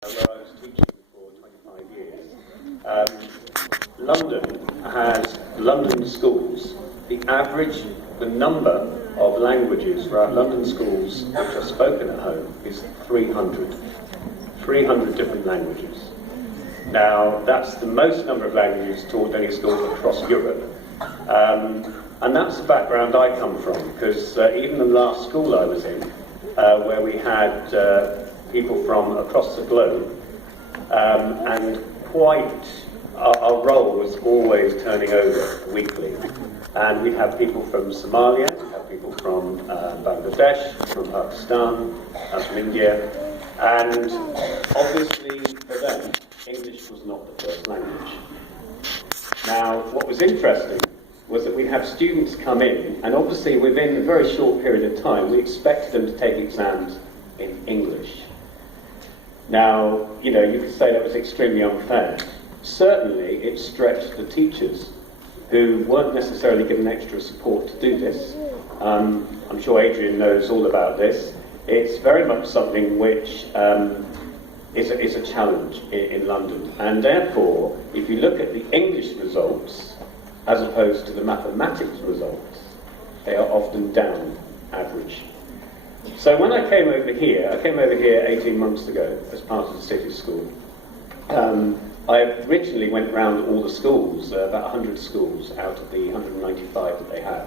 where I was teaching for 25 years. London schools, the number of languages for our London schools which are spoken at home is 300. 300 different languages. Now, that's the most number of languages taught in any schools across Europe. And that's the background I come from, because even the last school I was in, where we had people from across the globe, and our role was always turning over weekly. And we'd have people from Somalia, we'd have people from Bangladesh, from Pakistan, from India, and obviously for them, English was not the first language. Now, what was interesting was that we'd have students come in, and obviously within a very short period of time, we expected them to take exams in English. Now, you could say that was extremely unfair. Certainly, it stretched the teachers, who weren't necessarily given extra support to do this. I'm sure Adrian knows all about this. It's very much something which is a challenge in London. And therefore, if you look at the English results, as opposed to the mathematics results, they are often down average. So when I came over here 18 months ago as part of the city school. I originally went around all the schools, about 100 schools out of the 195 that they have.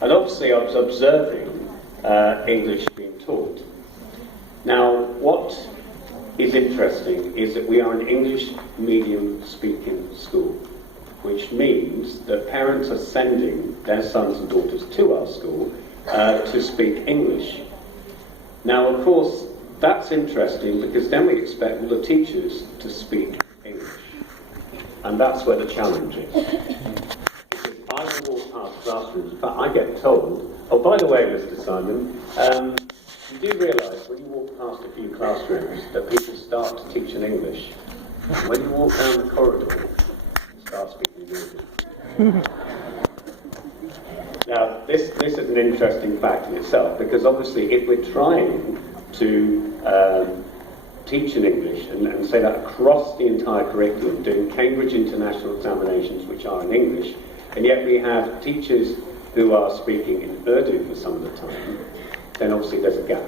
And obviously I was observing English being taught. Now, what is interesting is that we are an English medium speaking school, which means that parents are sending their sons and daughters to our school to speak English. Now, of course, that's interesting because then we expect all the teachers to speak English. And that's where the challenge is. Because I will walk past classrooms, in fact, I get told, oh, by the way, Mr. Simon, you do realise when you walk past a few classrooms that people start to teach in English. And when you walk down the corridor, you start speaking English. Now, this is an interesting fact in itself, because obviously if we're trying to teach in English and say that across the entire curriculum, doing Cambridge International examinations which are in English, and yet we have teachers who are speaking in Urdu for some of the time, then obviously there's a gap.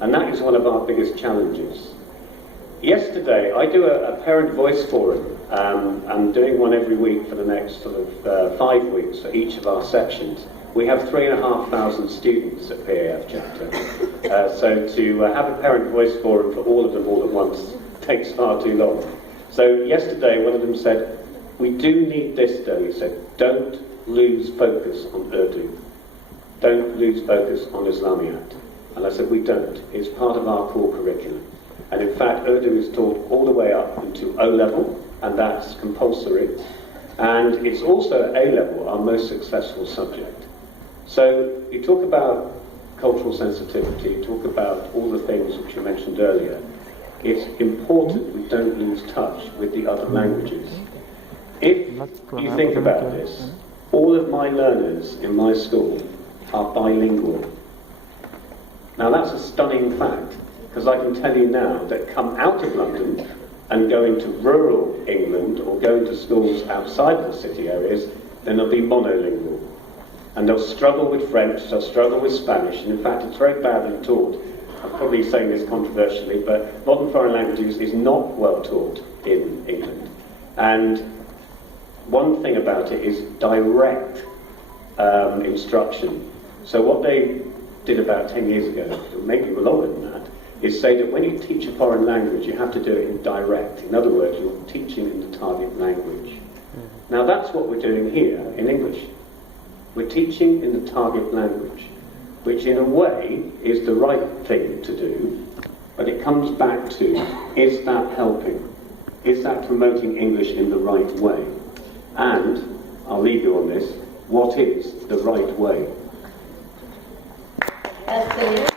And that is one of our biggest challenges. Yesterday, I do a parent voice forum. I'm doing one every week for the next sort of 5 weeks for each of our sections. We have 3,500 students at PAF chapter. So to have a parent voice forum for all of them all at once takes far too long. So yesterday, one of them said, we do need this though. He said, don't lose focus on Urdu. Don't lose focus on Islamiyat. And I said, we don't. It's part of our core curriculum. And in fact, Urdu is taught all the way up into O level, and that's compulsory. And it's also A level, our most successful subject. So you talk about cultural sensitivity, you talk about all the things which you mentioned earlier. It's important we don't lose touch with the other languages. If you think about this, all of my learners in my school are bilingual. Now that's a stunning fact, because I can tell you now that come out of London and go into rural England or go into schools outside of the city areas, then they'll be monolingual. And they'll struggle with French, they'll struggle with Spanish, and in fact it's very badly taught. I'm probably saying this controversially, but modern foreign languages is not well taught in England. And one thing about it is direct instruction. So what they did about 10 years ago, maybe longer than that, is say that when you teach a foreign language, you have to do it in direct. In other words, you're teaching in the target language. Now that's what we're doing here in English. We're teaching in the target language, which in a way is the right thing to do, but it comes back to, is that helping? Is that promoting English in the right way? And, I'll leave you on this, what is the right way? That's